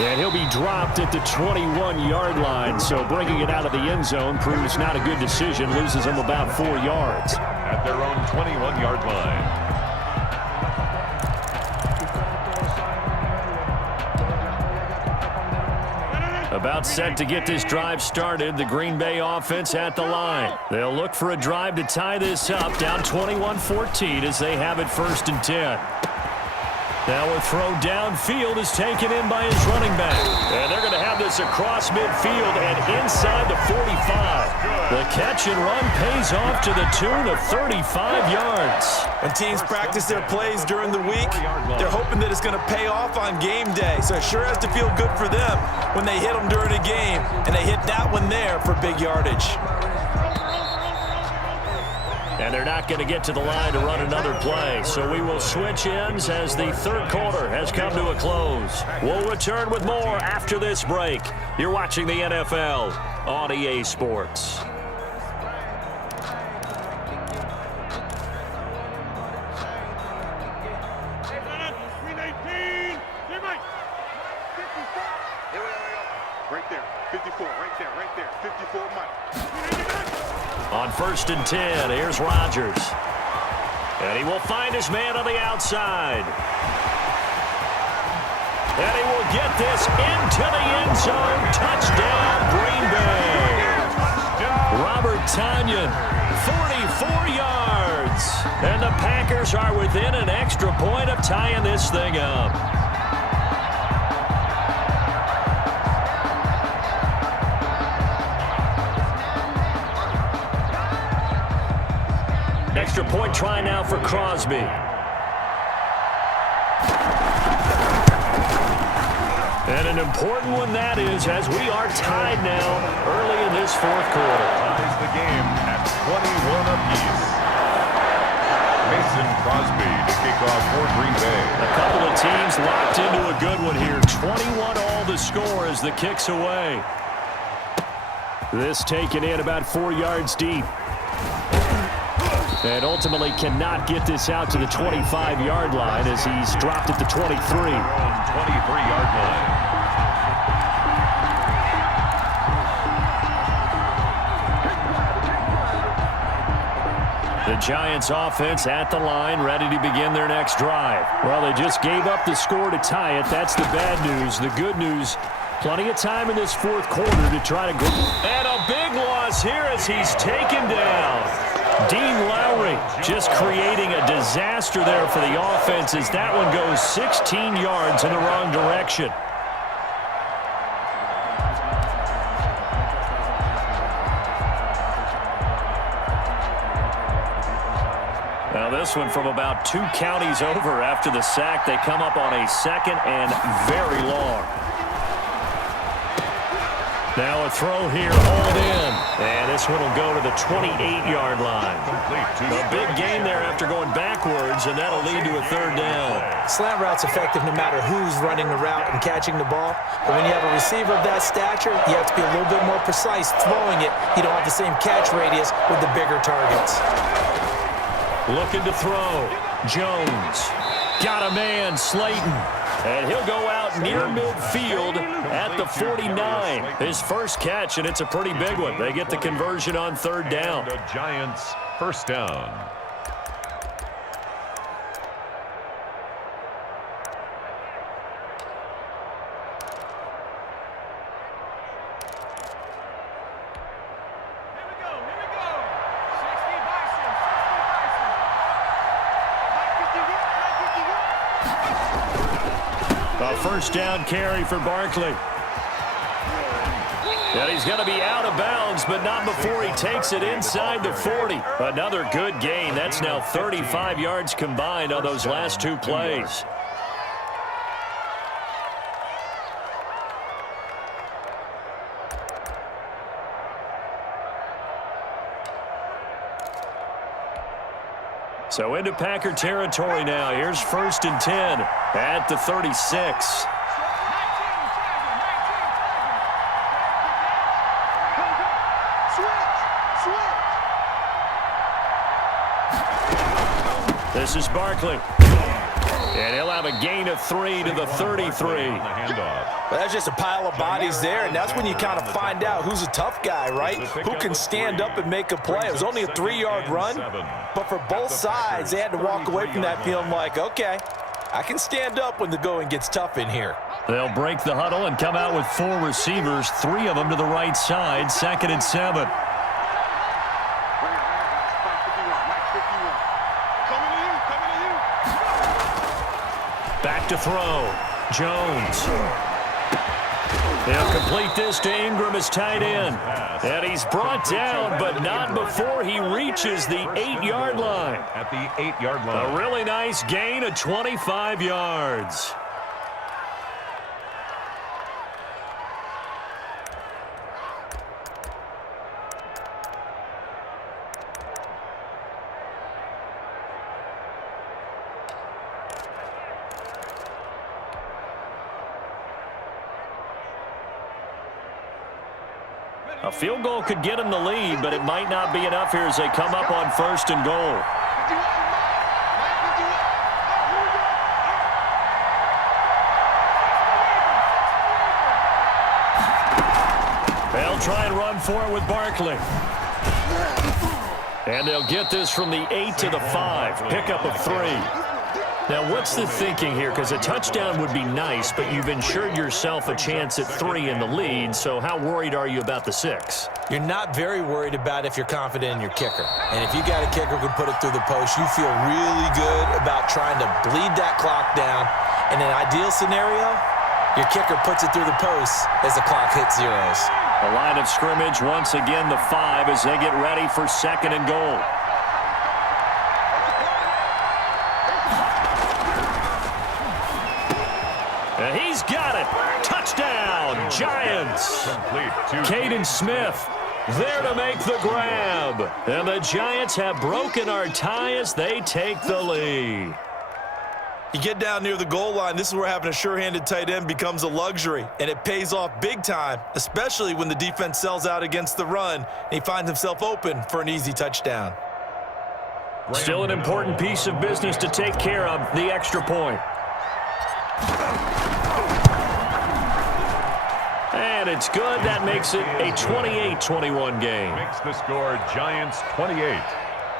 And he'll be dropped at the 21-yard line. So bringing it out of the end zone proves not a good decision. Loses him about 4 yards. At their own 21-yard line. About set to get this drive started. The Green Bay offense at the line. They'll look for a drive to tie this up. Down 21-14 as they have it 1st and 10. Now a throw downfield is taken in by his running back. And they're going to have this across midfield and inside the 45. The catch and run pays off to the tune of 35 yards. When teams practice their plays during the week, they're hoping that it's going to pay off on game day. So it sure has to feel good for them when they hit them during a game. And they hit that one there for big yardage. And they're not going to get to the line to run another play. So we will switch ends as the 3rd quarter has come to a close. We'll return with more after this break. You're watching the NFL on EA Sports. Right there, 54, right there, 54, Mike. On 1st and 10, here's Rodgers. And he will find his man on the outside. And he will get this into the end zone. Touchdown, Green Bay. Robert Tonyan, 44 yards. And the Packers are within an extra point of tying this thing up. Extra point try now for Crosby. And an important one that is, as we are tied now early in this 4th quarter. Ties the game at 21 apiece. Mason Crosby to kick off for Green Bay. A couple of teams locked into a good one here. 21 all the score as the kick's away. This taken in about 4 yards deep. And ultimately cannot get this out to the 25-yard line as he's dropped at the 23. 23-yard line. The Giants offense at the line, ready to begin their next drive. Well, they just gave up the score to tie it. That's the bad news. The good news, plenty of time in this 4th quarter to try to go. And a big loss here as he's taken down. Dean Lowry just creating a disaster there for the offense as that one goes 16 yards in the wrong direction. Now this one from about 2 counties over after the sack. They come up on a 2nd and very long. Now a throw here, hauled in. And this one will go to the 28-yard line. A big gain there after going backwards, and that'll lead to a 3rd down. Slant route's effective no matter who's running the route and catching the ball. But when you have a receiver of that stature, you have to be a little bit more precise throwing it. You don't have the same catch radius with the bigger targets. Looking to throw. Jones. Got a man, Slayton. And he'll go out near midfield at the 49. His first catch, and it's a pretty big one. They get the conversion on 3rd down. The Giants' 1st down. A 1st down carry for Barkley. And he's going to be out of bounds, but not before he takes it inside the 40. Another good gain. That's now 35 yards combined on those last 2 plays. So into Packer territory now. Here's 1st and 10 at the 36. This is Barkley. And he'll have a gain of 3 to the 33. Well, that's just a pile of bodies there, and that's when you kind of find out who's a tough guy, right? Who can stand up and make a play. It was only a 3-yard run, but for both sides, they had to walk away from that feeling like, okay, I can stand up when the going gets tough in here. They'll break the huddle and come out with 4 receivers, 3 of them to the right side, 2nd and 7. Back to throw. Jones. They'll complete this to Ingram as tight end. And he's brought down, but not before he reaches the 8-yard line. At the 8-yard line. A really nice gain of 25 yards. A field goal could get him the lead, but it might not be enough here as they come up on 1st and goal. They'll try and run for it with Barkley. And they'll get this from the 8 to the 5. Pickup of 3. Now, what's the thinking here? Because a touchdown would be nice, but you've ensured yourself a chance at 3 in the lead, so how worried are you about the 6? You're not very worried about if you're confident in your kicker. And if you got a kicker who can put it through the post, you feel really good about trying to bleed that clock down. In an ideal scenario, your kicker puts it through the post as the clock hits zeros. The line of scrimmage, once again, the 5 as they get ready for 2nd and goal. And he's got it. Touchdown, Giants. Caden Smith there to make the grab. And the Giants have broken our tie as they take the lead. You get down near the goal line, this is where having a sure-handed tight end becomes a luxury, and it pays off big time, especially when the defense sells out against the run, and he finds himself open for an easy touchdown. Still an important piece of business to take care of, the extra point. And it's good. That makes it a 28-21 game. Makes the score Giants 28,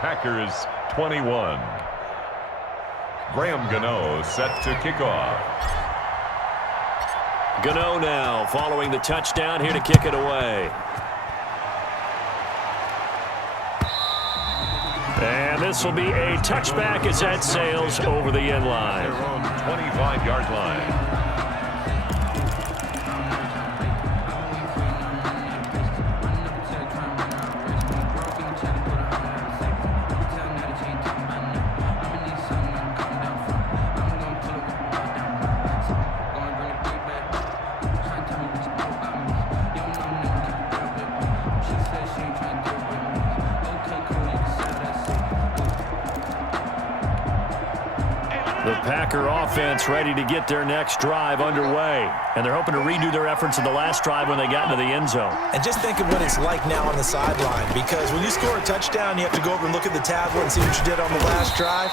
Packers 21. Graham Gano set to kick off. Gano now following the touchdown here to kick it away. And this will be a touchback as that sails over the end line. Their own 25-yard line. The Packer offense ready to get their next drive underway. And they're hoping to redo their efforts in the last drive when they got into the end zone. And just think of what it's like now on the sideline, because when you score a touchdown, you have to go over and look at the tablet and see what you did on the last drive.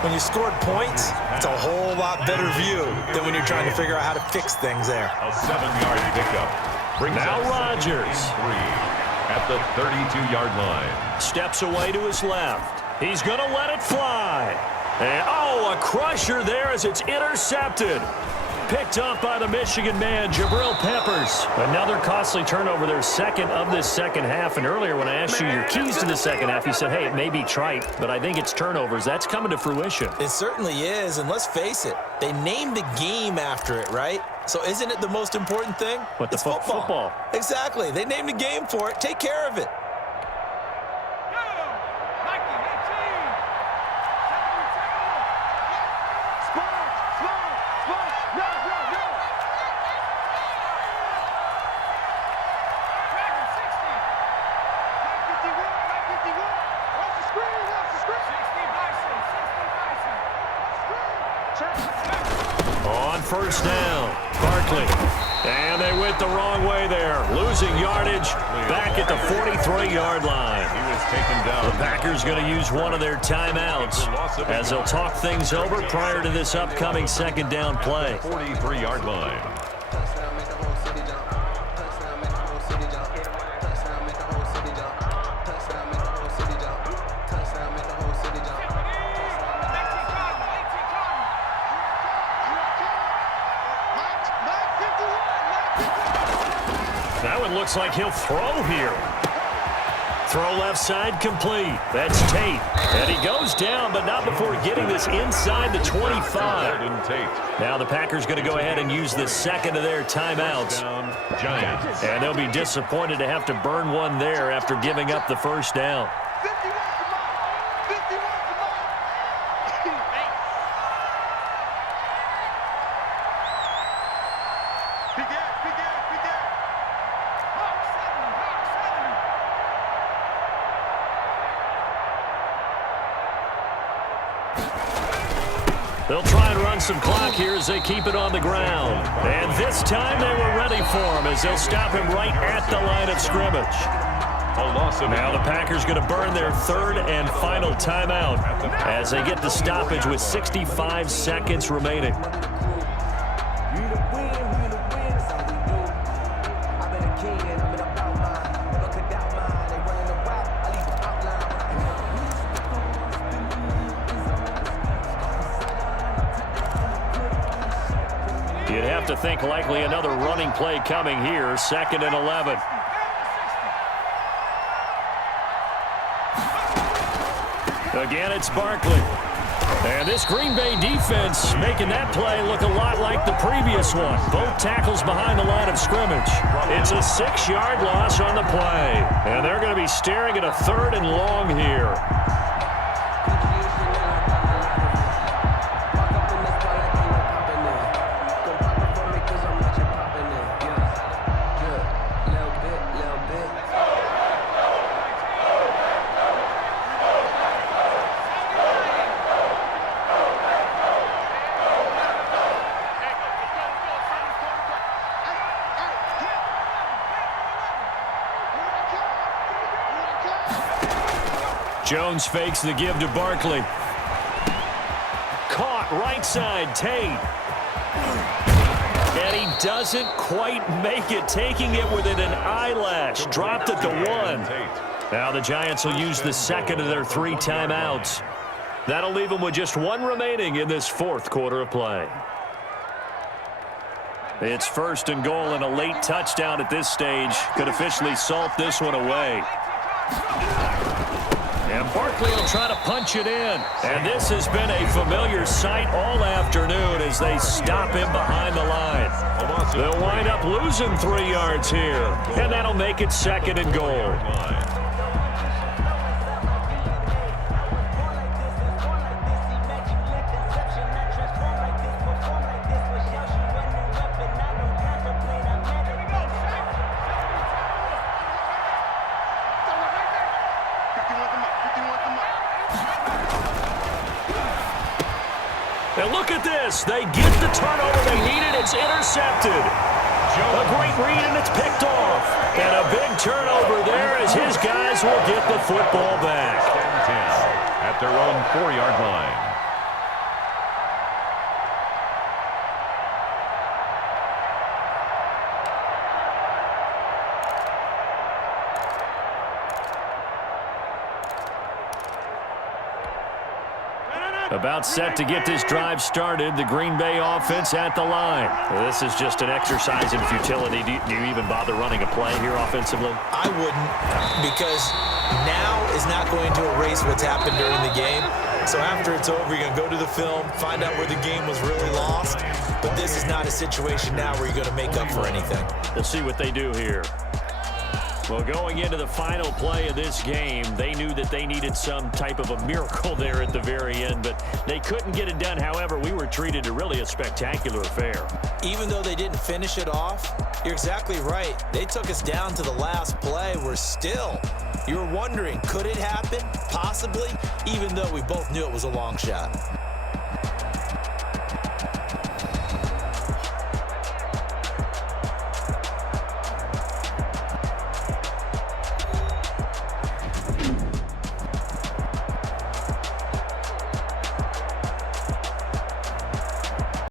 When you scored points, it's a whole lot better view than when you're trying to figure out how to fix things there. A 7-yard pickup. Brings now Rodgers. 3 at the 32-yard line. Steps away to his left. He's going to let it fly. And, a crusher there as it's intercepted. Picked up by the Michigan man, Jabril Peppers. Another costly turnover, their second of this second half. And earlier when I asked you your keys to the second half, you said, hey, it may be trite, but I think it's turnovers. That's coming to fruition. It certainly is, and let's face it, they named the game after it, right? So isn't it the most important thing? But it's football. Exactly. They named the game for it. Take care of it. On first down, Barkley. And they went the wrong way there. Losing yardage back at the 43-yard line. He was taken down. The Packers going to use one of their timeouts as they'll talk things over prior to this upcoming second down play. 43-yard line. That one looks like he'll throw here. Throw left side complete. That's Tate. And he goes down, but not before getting this inside the 25. Now the Packers going to go ahead and use the second of their timeouts. Giants. And they'll be disappointed to have to burn one there after giving up the first down. They'll try and run some clock here as they keep it on the ground. And this time they were ready for him as they'll stop him right at the line of scrimmage. Now the Packers going to burn their third and final timeout as they get the stoppage with 65 seconds remaining. You'd have to think likely another running play coming here, 2nd and 11. Again, it's Barkley. And this Green Bay defense making that play look a lot like the previous one. Both tackles behind the line of scrimmage. It's a 6-yard loss on the play. And they're going to be staring at a 3rd and long here. Jones fakes the give to Barkley. Caught right side, Tate. And he doesn't quite make it, taking it within an eyelash. Dropped at the 1. Now the Giants will use the second of their 3 timeouts. That'll leave them with just 1 remaining in this 4th quarter of play. It's 1st and goal, and a late touchdown at this stage could officially salt this one away. And Barkley will try to punch it in. And this has been a familiar sight all afternoon as they stop him behind the line. They'll wind up losing 3 yards here. And that'll make it 2nd and goal. And look at this. They get the turnover they needed. It's intercepted. A great read, and it's picked off. And a big turnover there as his guys will get the football back. At their own 4-yard line. About set to get this drive started, the Green Bay offense at the line. This is just an exercise in futility. Do you even bother running a play here offensively? I wouldn't, because now is not going to erase what's happened during the game. So after it's over, you're going to go to the film, find out where the game was really lost. But this is not a situation now where you're going to make up for anything. Let's see what they do here. Well, going into the final play of this game, they knew that they needed some type of a miracle there at the very end, but they couldn't get it done. However, we were treated to really a spectacular affair. Even though they didn't finish it off, you're exactly right. They took us down to the last play. We're still, you're wondering, could it happen? Possibly, even though we both knew it was a long shot.